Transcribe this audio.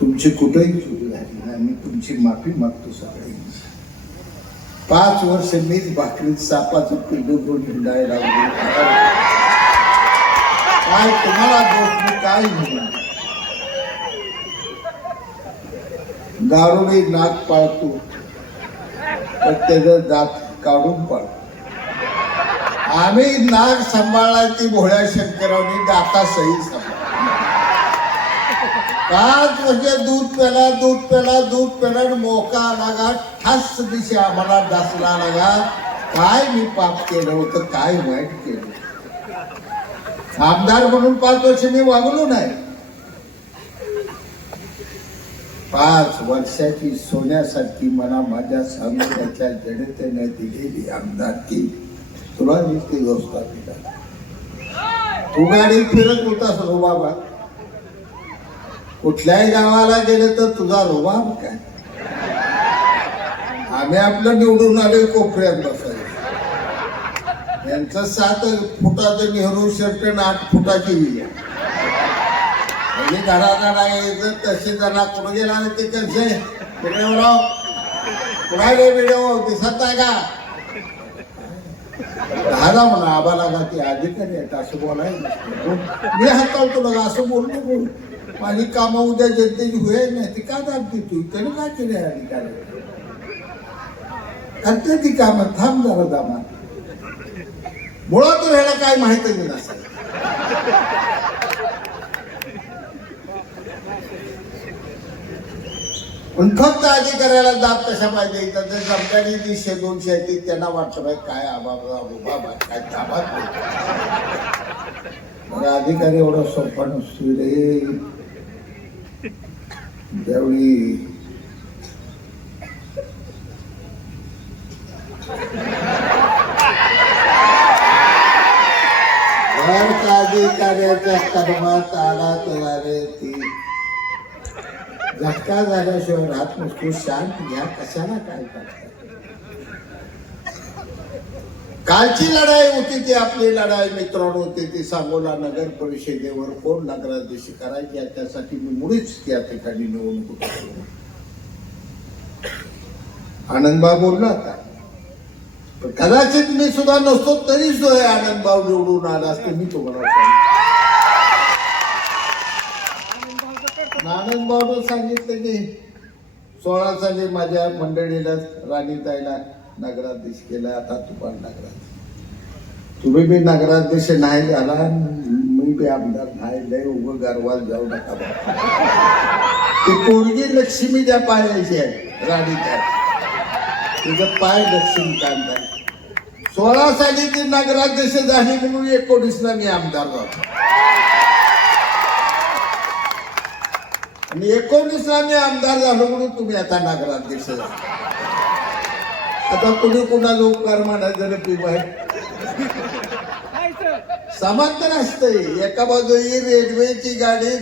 तुमची कुठेही चूक झाली ना मी तुमची माफी मागतो सगळी पाच वर्ष मीच भाकरीत सापाचं पिल्लू घेऊन हिंडायला लावले काय तुम्हाला दोष मी काय म्हणणार दारुडी नाक पाळतो तर त्याचं दात काढून पाळतो. आम्ही नाक सांभाळायची ती भोळ्या शंकरांनी दाता सही सांभाळ पाच म्हणजे दूध पेला दूध पेला दूध पेला मोका लागा ठास दिशे आम्हाला डासला लागा. काय मी पाप केलं होतं काय वाईट केलं? आमदार म्हणून पाच वर्ष मी वागलो नाही. पाच वर्षाची सोन्यासारखी मला माझ्या सामर्थ्याच्या जनतेने दिलेली आमदारकी तुला नुसती गोष्ट दिला तू गाडी फिरत होतास बाबा. कुठल्याही गावाला गेले तर तुझा रोबाब काय? आम्ही आपलं निवडून आले कोपऱ्यात बसायचं यांचं सात फुटाचं नेहरू शर्ट आणि आठ फुटाची विया म्हणजे घराघडा यायचं तसे जरा कुठं गेला ते कसे? राव. कुणाले व्हिडिओ दिसत आहे का? राहिला म्हणा आबा लागा ती अधिकारी आहेत असं बोलायचं मी हातावतो बघा असं बोलतो बोल माझी कामं उद्या जनतेची होईल नाही ती का दाबती तू? त्याने काय केले अधिकारी करते ती कामं थांब जरा दामा मुळात ह्याला काय माहिती नाही पण फक्त अधिकाऱ्याला दाब कशा पाहिजे? तर ते जमतानी दीडशे दोनशे आहेत त्यांना वाटतं बाई काय आबाबा बाबा काय दाबात नाही. मग अधिकारी एवढा सोपा नसतो रे. त्यावेळी घर कर्मात आला ती झटका झाल्याशिवाय राहत नसतो शांत घ्या कशाला काय करतात कालची लढाई होती ती आपली लढाई मित्रांनो होती ती. सांगोला नगर परिषदेवर कोण नगराध्यक्ष करायची त्यासाठी मी मुळीच त्या ठिकाणी निवडणूक उतरलो. आनंदबाब बोलला होता पण कदाचित मी सुद्धा नसतो तरी सुद्धा आनंदबाब निवडून आला असते मी तुम्हाला सांगतो. सांगितलं की सोळा साली माझ्या मंडळीला राणीताईला नगराध्यक्ष केला आता तू पण नगराध्यक्ष. तुम्ही बी नगराध्यक्ष नाही झाला मी बी आमदार नाही लय उभं गरवाल जाऊ नका ती पोरगी लक्ष्मीच्या पायाची आहे राणीच्या. तिचं पाय लक्ष्मीकांत आहे. सोळा साली ती नगराध्यक्ष झाली म्हणून एकोणीसला मी आमदार झालो. आणि एकोणीसला मी आमदार झालो म्हणून तुम्ही आता नगराध्यक्ष झाला. आता कुणी कुणाला उपकार म्हणायचं रे पिबाय समांतर असतंय. एका बाजूला रेल्वेची गाडी